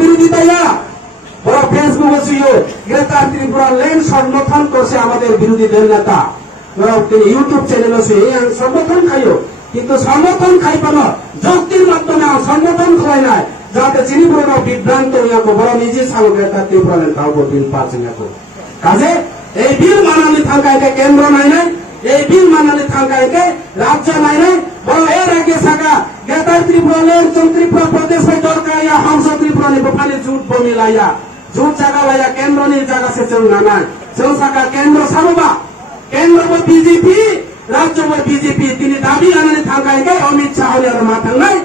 বিরোধিতা বড় Facebook greater Tripura land সংগঠন করছে আমাদের বিরোধী দল নেতা তিনি ইউটিউব চ্যানেল আছে সংগঠন খাইও কিন্তু সংগঠন খাই পানো যুক্তির মাধ্যমে সংগঠন খাই নাই যাতে চিনিপুর বিভ্রান্ত ইয়াকো বড় নিজে সালো গ্রেটার ত্রিপুরা ল্যান্ড তাও বিল পাচ্ছেন কাজে এই বিল মানানি থাকাইতে কেন্দ্র নাই নাই এই বিল মানানি থাকাইতে রাজ্য নাই নাই বড় এর আগে থাকা গ্রেটার ত্রিপুরা ল্যান্ড ত্রিপুরা প্রदेश में दरकार या हम सब त्रिपुरा ने बफाने झूठ बोमी लाया झूठ जगह लाया केंद्र ने जगह से चल ना चल सका केंद्र सारुबा केंद्र में बीजेपी राज्य में बीजेपी तीन दाबी आने थांगाएंगे अमित शाह ने रमा थांगनाय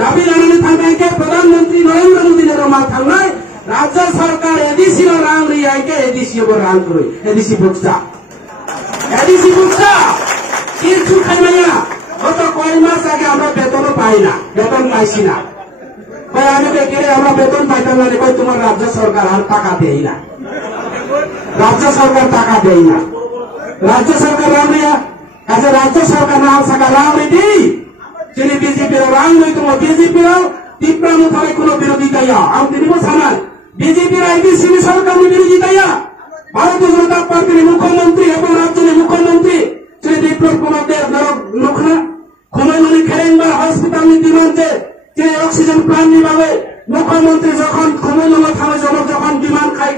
दाबी आने थांगाएंगे प्रधानमंत्री नरेंद्र मोदी ने रमा थांगनाय राज्य सरकार एडीसी रो रांग रि आके एडीसी को रांग करो एडीसी बुक्सा किछु खाइमाया गत कय मास आगे আমরা বেতন পাই না বেতন পাইছি না কই আমি বেকেরে আমরা বেতন পাইতাম না কই তোমার রাজ্য সরকার আর টাকা দেই না রাজ্য সরকার টাকা দেই না রাজ্য সরকার রামিয়া কাজে রাজ্য সরকার না থাকা রামি দি যিনি বিজেপি র রাং নই তোমার বিজেপি র তীব্র মুখারে কোনো বিরোধিতা আম দিনিব সানাল বিজেপি র আইডিসি সরকার বিরোধিতা ভারতীয় জনতা পার্টির মুখ্যমন্ত্রী এবং রাজ্যের মুখ্যমন্ত্রী শ্রী বিপ্লব কুমার দেব নরখনা খোমাইমণি খেরেঙ্গা হসপিটাল নীতিমানতে যে অক্সিজেন প্লান্ট নিভাবে मुख्यमंत्री जखन खमैलमा थामे जनक जखन विमान खाई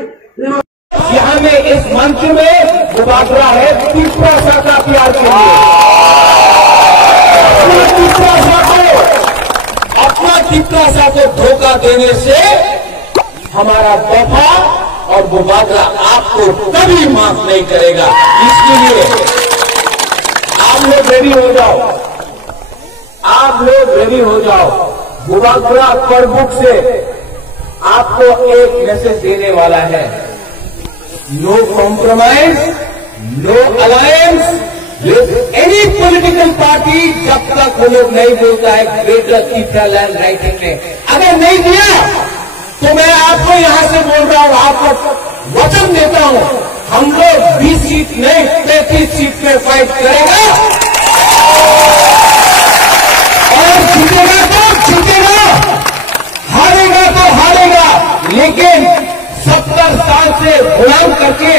यहाँ में इस मंच में मुबादला है तीसरा शाखा प्यार के लिए अपना तीसरा शाखा धोखा देने से हमारा दफा और मुबादला आपको कभी माफ नहीं करेगा। इसके लिए आप लोग रेडी हो जाओ, आप लोग रेडी हो जाओ। मुबादला प्रमुख से आपको एक मैसेज देने वाला है, no compromise, no alliance with any political party जब तक वो लोग नहीं बोलता है ग्रेटर तीसरा लैंड राइटिंग में। अगर नहीं दिया तो मैं आपको यहां से बोल रहा हूं, आपको वचन देता हूं, हम लोग 20 सीट नहीं 33 सीट में फाइट करेगा और जीतेगा तो जीतेगा, हारेगा तो हारेगा। लेकिन 70 साल से गुलाम करके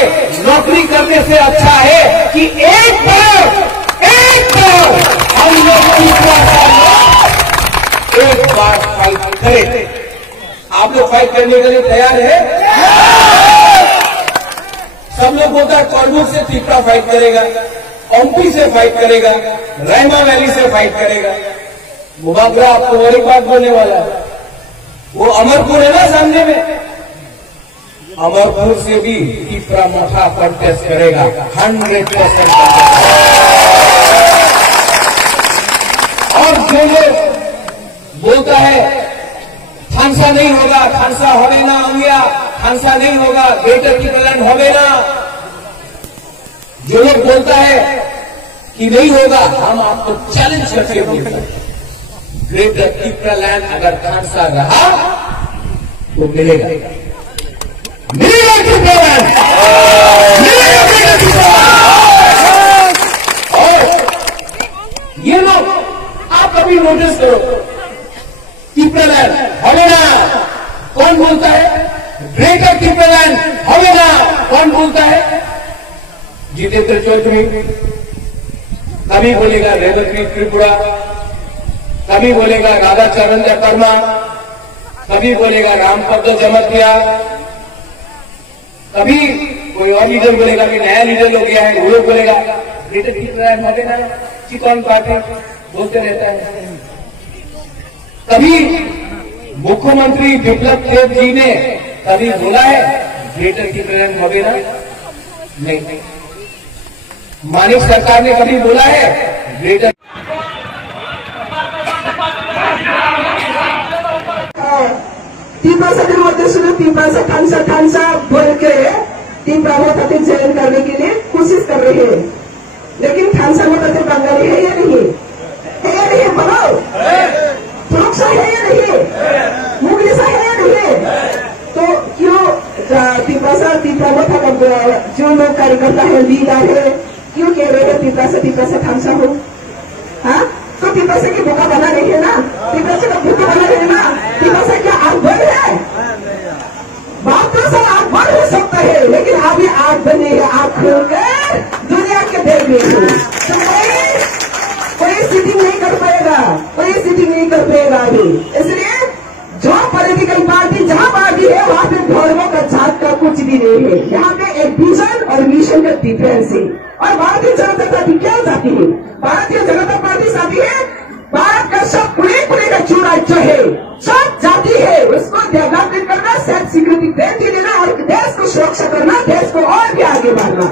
नौकरी करने से अच्छा है कि एक बार हम लोग तीसरा साल एक बार फाइट करें। आप लोग फाइट करने के लिए तैयार है? सब लोग बोलता है कॉर्बुट से तीसरा फाइट करेगा, ओमपी से फाइट करेगा, रैमा वैली से फाइट करेगा। मुबादला आपको और एक बात बोलने वाला है, वो अमरपुर है ना सामने में, अमरपुर से भी तीसरा मोटा कंटेस्ट करेगा 100%। और जो लोग बोलता है खानसा नहीं होगा, खानसा होवे ना अंगिया, खानसा नहीं होगा, ग्रेटर तीसरा लैंड होवे ना, जो लोग बोलता है कि नहीं होगा, हम आपको चैलेंज करके बोलते हैं ग्रेटर तीसरा लैंड अगर खानसा रहा तो मिलेगा, मिलेगा तीसरा लैंड, मिलेगा ग्रेटर तीसरा लैंड। और ये लोग आप कभी नोटिस करो, तीसरा लैंड होवे ना कौन बोलता है, ग्रेटर तीसरा लैंड होवे ना कौन बोलता है, जितेंद्र चौधरी कभी बोलेगा रेलवे त्रिपुरा, कभी बोलेगा राधा चरण कर्मा, कभी बोलेगा रामपद जमतिया, कभी कोई और लीडर बोलेगा कि नया लीडर हो गया है, वो लोग बोलेगा ग्रेटर तीसरा लैंड होवे ना, चिकन पार्टी बोलते रहता है। कभी मुख्यमंत्री बिप्लब देव जी ने कभी बोला है ग्रेटर तीसरा लैंड होवे ना, नहीं। मानिक सरकार ने कभी बोला है ग्रेटर तीव्र से तीव्र से खानसा बोल के तीव्र को जैन करने के लिए कोशिश कर रहे हैं, लेकिन खानसा को बंगाली है या नहीं, है या नहीं बताओ, सुरक्षा है या नहीं, मुगलिसा है या नहीं, तो क्यों तीव्र जो लोग कार्यकर्ता है, लीडर है, क्यों कह रहे हैं तीव्र से थामसा हो? हाँ, तो तीव्र से की धोखा बना रही है ना, तीव्र से धोखा बना रही है ना, तीव्र से क्या आग बंद है? बात तो सब आग बंद हो सकता है, लेकिन अभी आग बनी है, आग खोलकर दुनिया के देख रही हूँ। कोई सीटिंग नहीं कर पाएगा, कोई सीटिंग नहीं कर पाएगा अभी। इसलिए जो पॉलिटिकल पार्टी जहां पार्टी है वहां पे धर्मों का जात का कुछ भी नहीं है। यहाँ पे एक विजन और मिशन का डिफरेंस है। और भारतीय जनता पार्टी क्या चाहती है? भारतीय जनता पार्टी चाहती है भारत का सब पूरे का जो राज्य है, सब जाति है, उसको डेवलपमेंट करना, सेल्फ सिक्योरिटी देना और देश को सुरक्षा करना, देश को और भी आगे बढ़ना।